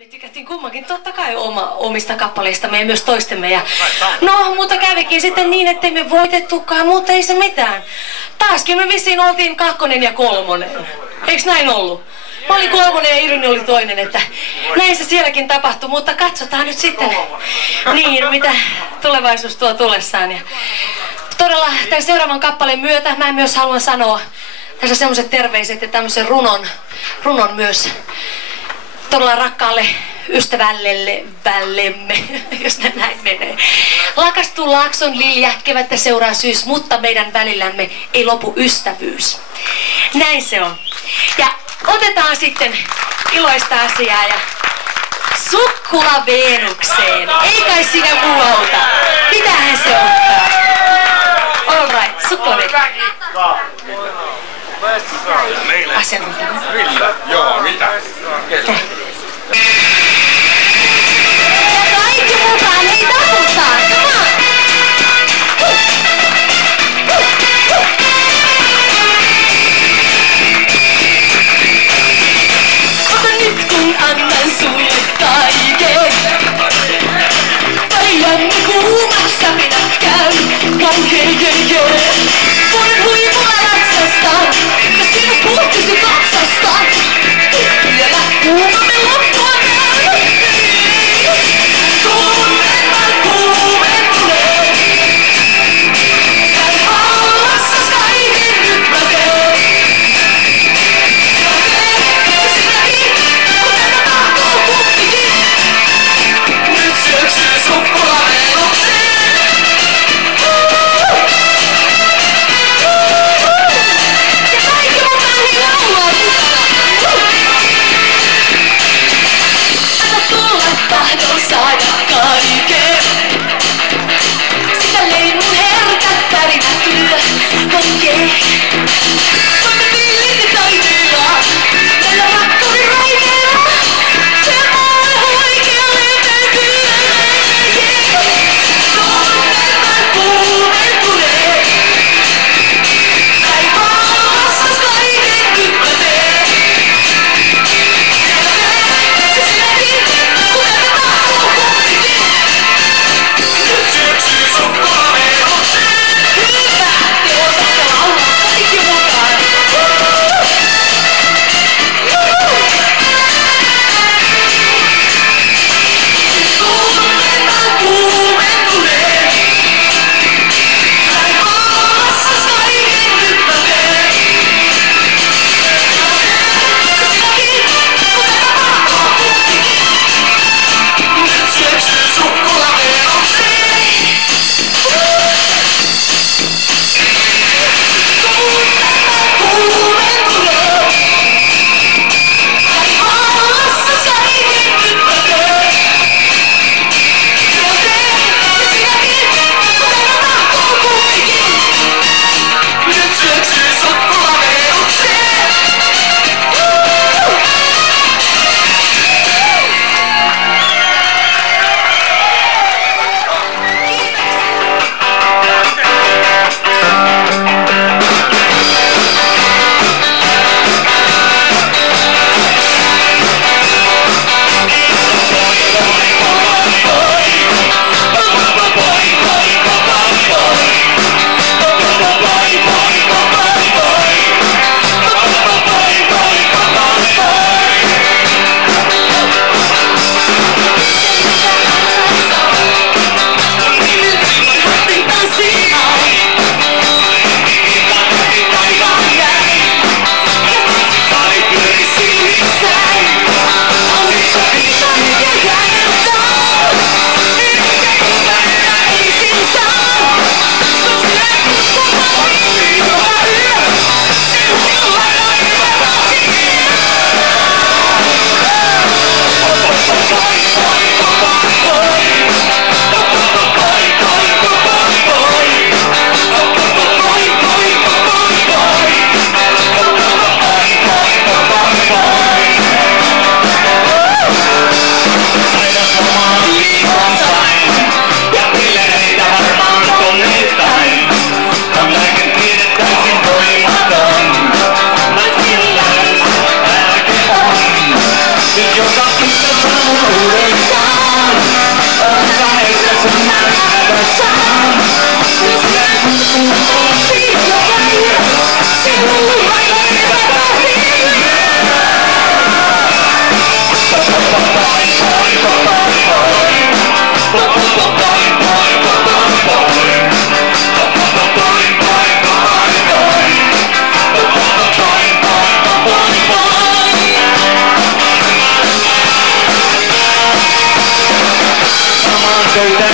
Me tykättiin kummankin totta kai omista kappaleistamme ja myös toistemme. Ja no, mutta kävikin sitten niin, ettei me voitettukaan, mutta ei se mitään. Taaskin me vissiin oltiin 2. ja 3. Eiks näin ollut? Mä olin 3 ja Irene oli 2, että näin se sielläkin tapahtui, mutta katsotaan nyt sitten niin, mitä tulevaisuus tuo tullessaan. Ja todella tämän seuraavan kappaleen myötä mä myös haluan sanoa tässä semmoiset terveiset ja tämmöisen runon myös todella rakkaalle ystävällemme, jos näin menee. Lakastuu laakson liljä, kevättä seuraa syys, mutta meidän välillämme ei lopu ystävyys. Näin se on. Ja otetaan sitten iloista asiaa ja Sukkula Veenukseen. Ei kai sinä muu auta. Mitähän se ottaa? All right, Sukkula Veenukseen. Asiantuntija. Joo, mitä? Ja kaikki mukaan, hei taputtaa, come on! Ota nyt kun annan sulle kaiken. Päijämme kuumassa minät käy, kauhee. Vuoden huipulla ratsastan, ja sinut puhutisi katsasta. Vielä kuumamme loppuamme. So